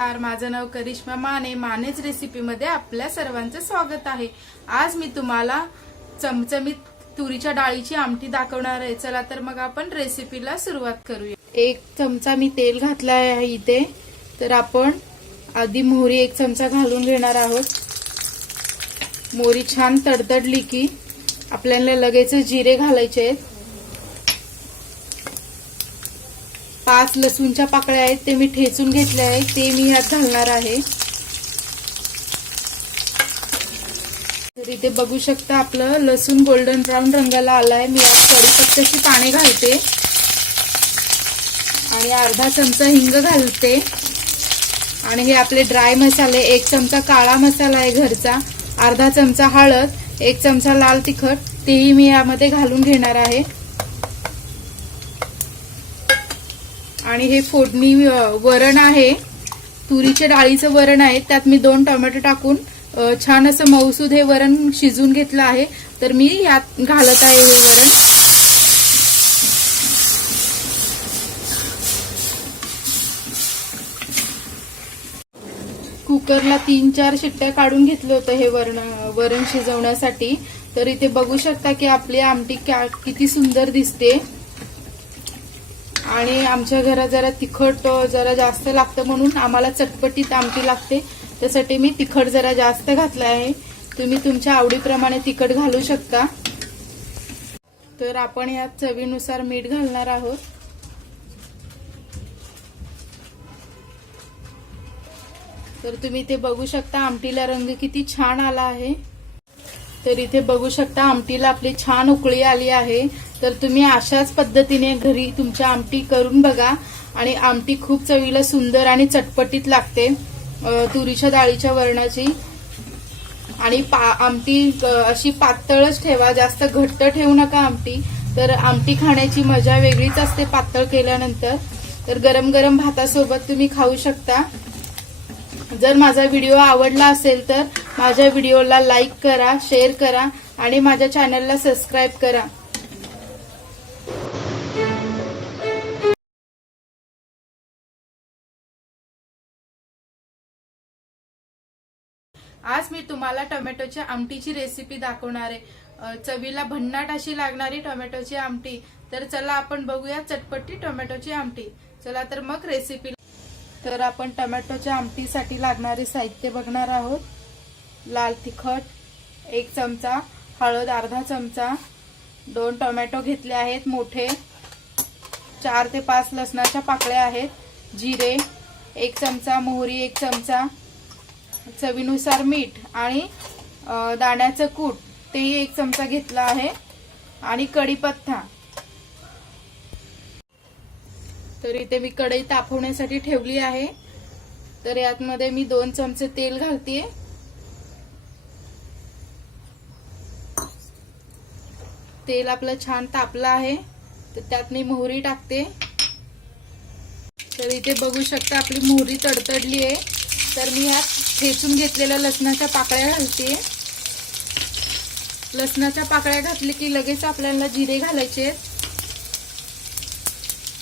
नमस्कार माझं नाव करिश्मा माने. मानेच रेसिपीमध्ये आपल्या सर्वांचं स्वागत आहे. आज मी तुम्हाला चमचमीत तुरीच्या डाळीची आमटी दाखवणार आहे. चला तर मग आपण रेसिपीला सुरुवात करूया. एक चमचा मी तेल घातला आहे इथे. तर आपण आधी मोहरी एक चमचा घालून घेणार आहोत. मोहरी छान तडतडली की आपल्याला लगेच जिरे घालायचे आहेत. पाच लसूणच्या पाकळ्या आहेत ते मी ठेचून घेतले आहेत ते मी यात घालणार आहे. तर इथे बघू शकता आपलं लसूण गोल्डन ब्राऊन रंगाला आलाय. मी यात कढीपत्त्याची पाने घालते. आणि अर्धा चमचा हिंग घालते. आणि हे आपले ड्राय मसाले एक चमचा काळा मसाला आहे घरचा अर्धा चमचा हळद एक चमचा लाल तिखट तेही मी यामध्ये घालून घेणार आहे. आणि हे फोडणी वरण आहे. तुरीच्या डाळीचं वरण आहे. त्यात मी दोन टोमॅटो टाकून छान असं मौसूद हे वरण शिजून घेतलं आहे. तर मी यात घालत आहे हे वरण. कुकरला तीन चार शिट्ट्या काढून घेतलं होतं हे वरण वरण शिजवण्यासाठी. तर इथे बघू शकता की आपली आमटी क्या- किती सुंदर दिसते. आणि आमच्या घरात जरा तिखट जरा जास्त लागतं म्हणून आम्हाला चटपटीत आमटी लागते. त्यासाठी मी तिखट जरा जास्त घातलं आहे. तुम्ही तुमच्या आवडीप्रमाणे तिखट घालू शकता. तर आपण यात चवीनुसार मीठ घालणार आहोत. तर तुम्ही ते बघू शकता आमटीला रंग किती छान आला आहे. तर इथे बघू शकता आमटीला आपली छान उकळी आली आहे. तर तुम्ही अशाच पद्धतीने घरी तुमच्या आमटी करून बघा. आणि आमटी खूप चवीला सुंदर आणि चटपटीत लागते तुरीच्या डाळीच्या वरणाची. आणि पा आमटी अशी पातळच ठेवा जास्त घट्ट ठेवू नका आमटी. तर आमटी खाण्याची मजा वेगळीच असते पातळ केल्यानंतर. तर गरम गरम भातासोबत तुम्ही खाऊ शकता. जर माझा व्हिडिओ आवडला असेल तर माझ्या व्हिडिओला लाईक करा शेअर करा आणि माझ्या चॅनलला सबस्क्राईब करा. आज मी तुम्हाला टोमॅटोच्या आमटीची रेसिपी दाखवणार आहे. चवीला भन्नाट अशी लागणारी टोमॅटोची आमटी. तर चला आपण बघूया चटपटी टोमॅटोची आमटी. चला तर मग रेसिपी तर आपण टोमॅटोच्या आमटीसाठी लागणारे साहित्य बघणार आहोत. लाल तिखट एक चमचा हळद अर्धा चमचा दोन टोमॅटो घेतले आहेत मोठे चार ते पाच लसणाच्या पाकळ्या आहेत जिरे एक चमचा मोहरी एक चमचा चवीनुसार मीठ आणि दाण्याचं कूट तेही एक चमचा घेतला आहे. आणि कढीपत्ता. तर इथे मी कढई तापवण्यासाठी ठेवली आहे. तर यातमध्ये मी दोन चमचे तेल घालते तेल आपलं छान तापलं आहे. तर त्यात मी मोहरी टाकते. तर इथे बघू शकता आपली मोहरी तडतडली आहे. तर मी ह्यात ठेचून घेतलेल्या लसणाच्या पाकळ्या घालते. लसणाच्या पाकळ्या घातले की लगेच आपल्याला जिरे घालायचे.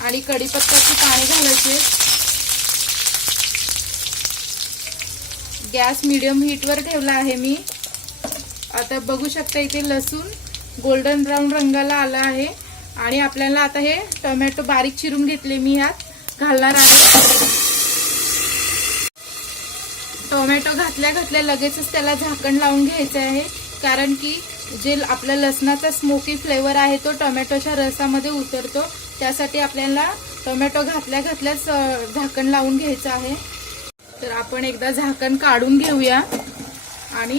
आणि कढीपत्त्याची पाने घालायचे. गॅस मिडियम हीटवर ठेवला आहे मी. आता बघू शकता इथे लसूण गोल्डन ब्राऊन रंगाला आला आहे. आणि आपल्याला आता हे टोमॅटो बारीक चिरून घेतले मी ह्यात. घालणार आहे. टोमॅटो घातल्या घातल्या लगेचच त्याला झाकण लावून घ्यायचं आहे. कारण की जे आपला लसणाचा स्मोकी फ्लेवर आहे तो टोमॅटोच्या रसामध्ये उतरतो. त्यासाठी आपल्याला टोमॅटो घातल्या घातल्याच झाकण लावून घ्यायचं आहे. तर आपण एकदा झाकण काढून घेऊया. आणि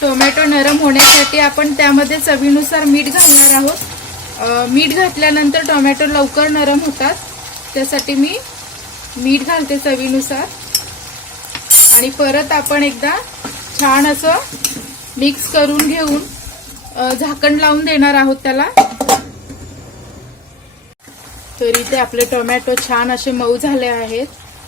टोमॅटो नरम होण्यासाठी आपण त्यामध्ये चवीनुसार मीठ घालणार आहोत. मीठ घातल्यानंतर टोमॅटो लवकर नरम होतात. त्यासाठी मी मीठ घालते चवीनुसार. आणि परत आपण एकदा छान असं मिक्स करून घेऊन झाकण लावून देणार आहोत त्याला. तर इथे आपले टोमॅटो छान असे मऊ झाले आहेत.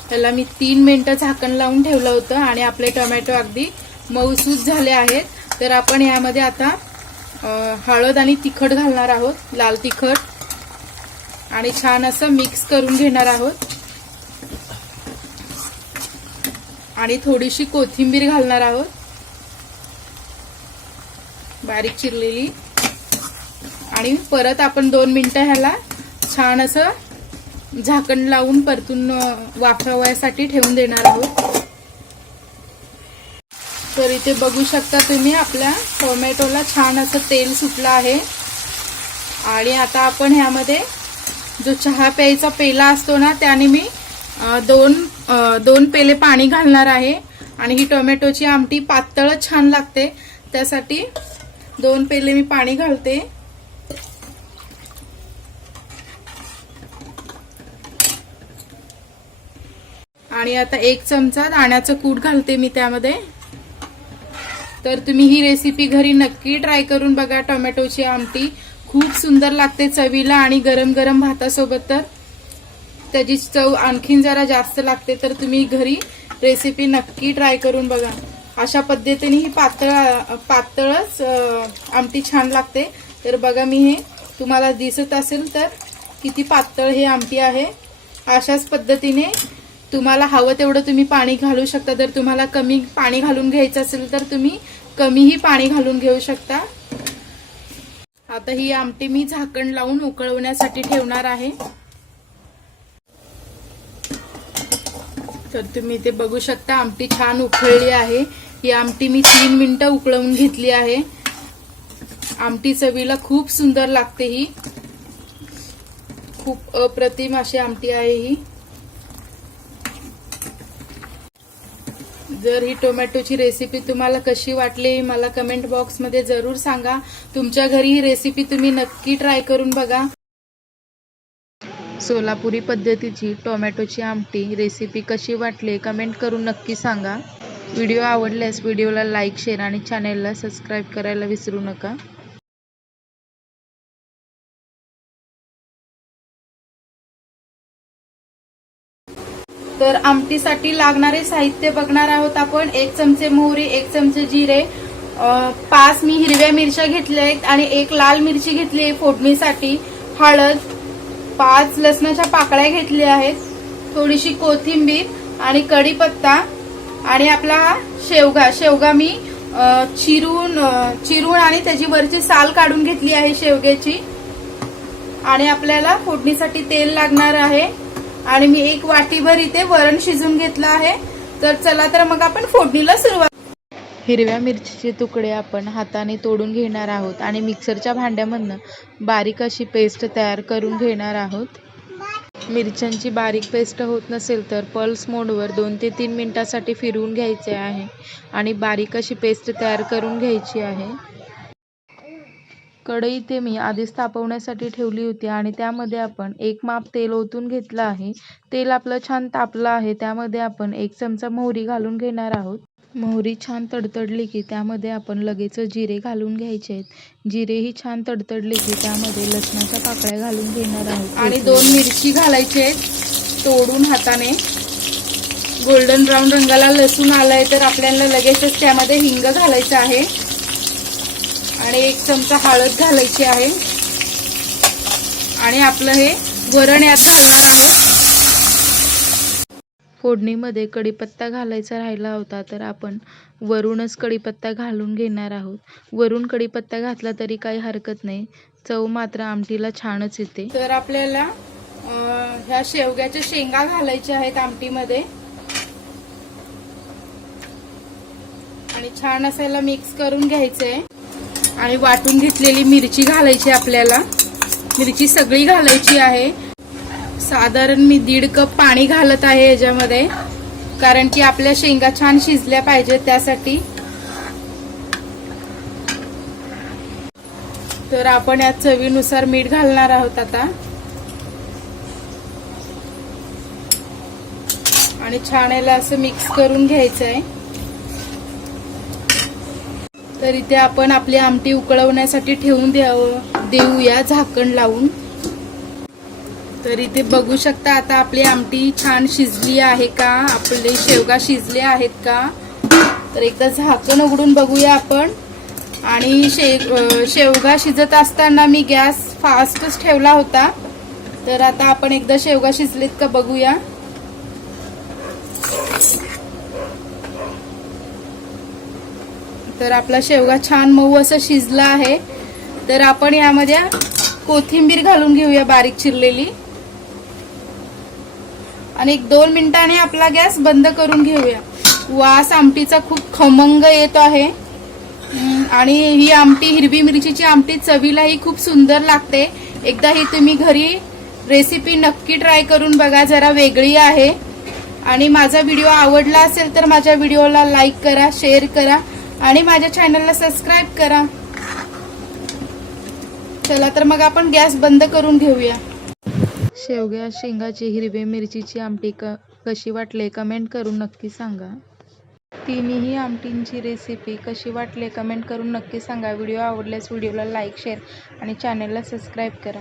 त्याला मी तीन मिनिटं झाकण लावून ठेवलं होतं आणि आपले टोमॅटो अगदी मऊसूज झाले आहेत. तर आपण यामध्ये आता हळद आणि तिखट घालणार आहोत लाल तिखट. आणि छान असं मिक्स करून घेणार आहोत. आणि थोडीशी कोथिंबीर घालणार आहोत. बारीक चिरलेली. आणि परत आपण दोन मिनटं ह्याला छान असं झाकण लावून परतून वाफावयासाठी ठेवून देणार आहोत. तर इथे बघू शकता तुम्ही आपल्या टोमॅटोला छान असं तेल सुटलं आहे. आणि आता आपण ह्यामध्ये जो चहा प्यायचा पेला असतो ना त्याने मी दोन दोन पेले पाणी घालणार आहे. आणि ही टोमॅटोची आमटी पातळ छान लागते. त्यासाठी दोन पेले मी पाणी घालते. आणि आता एक चमचा दाण्याचं कूट घालते मी त्यामध्ये. तर तुम्ही ही रेसिपी घरी नक्की ट्राय करून बघा टोमॅटोची आमटी. खूप सुंदर लागते चवीला आणि गरम गरम भातासोबत तर. त्याची चव आणखीन जरा जास्त लागते तर तुम्ही घरी रेसिपी नक्की ट्राय करून बघा. अशा पद्धतीने ही पातळ पातळच आमटी छान लागते. तर बघा मी हे तुम्हाला दिसत असेल तर किती पातळ हे आमटी आहे. अशाच पद्धतीने तुम्हाला हवं तेवढं तुम्ही पाणी घालू शकता. जर तुम्हाला कमी पाणी घालून घ्यायचं असेल तर तुम्ही कमीही पाणी घालून घेऊ शकता. आता ही आमटी मी झाकण लावून उकळवण्यासाठी ठेवणार आहे. तर तुम्ही ते बघू शकता. आमटी छान उकळली आहे. ही आमटी मी तीन मिनिटं उकळवून घेतली आहे. आमटी चवीला खूप सुंदर लागते ही. खूप अप्रतिम अशी आमटी आहे ही. जर ही टोमॅटोची रेसिपी तुम्हाला कशी वाटली मला कमेंट बॉक्समध्ये जरूर सांगा. तुमच्या घरी ही रेसिपी तुम्ही नक्की ट्राय करून बघा. सोलापुरी पद्धतीची टोमॅटोची आमटी रेसिपी कशी वाटली कमेंट करून नक्की सांगा. व्हिडिओ आवडल्यास व्हिडिओला लाईक शेअर आणि चॅनेलला सबस्क्राईब करायला विसरू नका. तर आमटीसाठी लागणारे साहित्य बघणार आहोत आपण. एक चमचे मोहरी एक चमचे जिरे पाच मी हिरव्या मिरच्या घेतल्या आहेत आणि एक लाल मिरची घेतली आहे फोडणीसाठी. हळद पाच लसणाच्या पाकळ्या घेतल्या आहेत. थोडीशी कोथिंबीर आणि कढीपत्ता आणि आपला हा शेवगा. शेवगा मी चिरून चिरून आणि त्याची वरची साल काढून घेतली आहे शेवग्याची. आणि आपल्याला फोडणीसाठी तेल लागणार आहे. आणि मी एक वाटीभर इथे वरण शिजून घेतलं आहे. तर चला तर मग आपण फोडणीला सुरुवात हिरव्या मिरचीचे तुकडे आपण हाताने तोडून घेणार आहोत आणि मिक्सरच्या भांड्यामधनं बारीक अशी पेस्ट तयार करून घेणार आहोत. मिरच्यांची बारीक पेस्ट होत नसेल तर पल्स मोडवर दोन ते तीन मिनटासाठी फिरवून घ्यायचे आहे आणि बारीक अशी पेस्ट तयार करून घ्यायची आहे. कढई ते मी आधीच तापवण्यासाठी ठेवली होती आणि त्यामध्ये आपण एक माप तेल ओतून घेतलं आहे. तेल आपलं छान तापलं आहे त्यामध्ये आपण एक चमचा मोहरी घालून घेणार आहोत. मोहरी छान तडतडली की त्यामध्ये आपण लगेच जिरे घालून घ्यायचे आहेत. जिरेही छान तडतडले की त्यामध्ये लसणाच्या पाकळ्या घालून घेणार आहोत. आणि दोन मिरची घालायचे आहेत. तोडून हाताने. गोल्डन ब्राऊन रंगाला लसूण आलाय तर आपल्याला लगेचच त्यामध्ये हिंग घालायचं आहे. आणि एक चमचा हळद घालायची आहे. आणि आपलं हे वरण यात घालणार आहे फोडणीमध्ये कढीपत्ता घालायचा राहिला होता तर आपण वरूनच कढीपत्ता घालून घेणार आहोत. वरून कढीपत्ता घातला तरी काही हरकत नाही. चव मात्र आमटीला छानच येते. तर आपल्याला ह्या शेवग्याच्या शेंगा घालायच्या आहेत आमटीमध्ये. आणि छान असायला मिक्स करून घ्यायचंय आणि वाटून घेतलेली मिरची घालायची आपल्याला. मिरची सगळी घालायची आहे. साधारण मी दीड कप पाणी घालत आहे याच्यामध्ये. कारण की आपल्या शेंगा छान शिजल्या पाहिजेत त्यासाठी. तर आपण यात चवीनुसार मीठ घालणार आहोत आता. आणि छान याला असं मिक्स करून घ्यायचं आहे तर इथे आपण आपली आमटी उकळवण्यासाठी ठेवून द्यावं देऊया झाकण लावून. तर इथे बघू शकता आता आपली आमटी छान शिजली आहे का? आपले शेवगा शिजले आहेत का? तर एकदा झाकण उघडून बघूया आपण. आणि शे शेवगा शिजत असताना मी गॅस फास्टच ठेवला होता. तर आता आपण एकदा शेवगा शिजलेत का बघूया. तर आपला शेवगा छान मऊ असं शिजला आहे. तर आपण यामध्ये कोथिंबीर घालून घेऊया बारीक चिरलेली. आणि एक दोन मिनिटाने आपला गॅस बंद करून घेऊया. वास आमटीचा खूप खमंग येत आहे. आणि ही आमटी हिरवी मिरचीची आमटी चवीलाही खूप सुंदर लागते. एकदा ही तुम्ही घरी रेसिपी नक्की ट्राय करून बघा जरा वेगळी आहे. आणि माझा व्हिडिओ आवडला असेल तर माझ्या व्हिडिओला लाईक करा शेअर करा आणि माझ्या चॅनलला सबस्क्राईब करा. चला तर मग आपण गॅस बंद करून घेऊया. शेवग्या शेंगाची हिरवी मिरचीची आमटी क कशी वाटले कमेंट करून नक्की सांगा. तिन्ही आमटींची रेसिपी कशी वाटले कमेंट करून नक्की सांगा. व्हिडिओ आवडल्यास व्हिडिओला लाईक शेअर आणि चॅनलला सबस्क्राईब करा.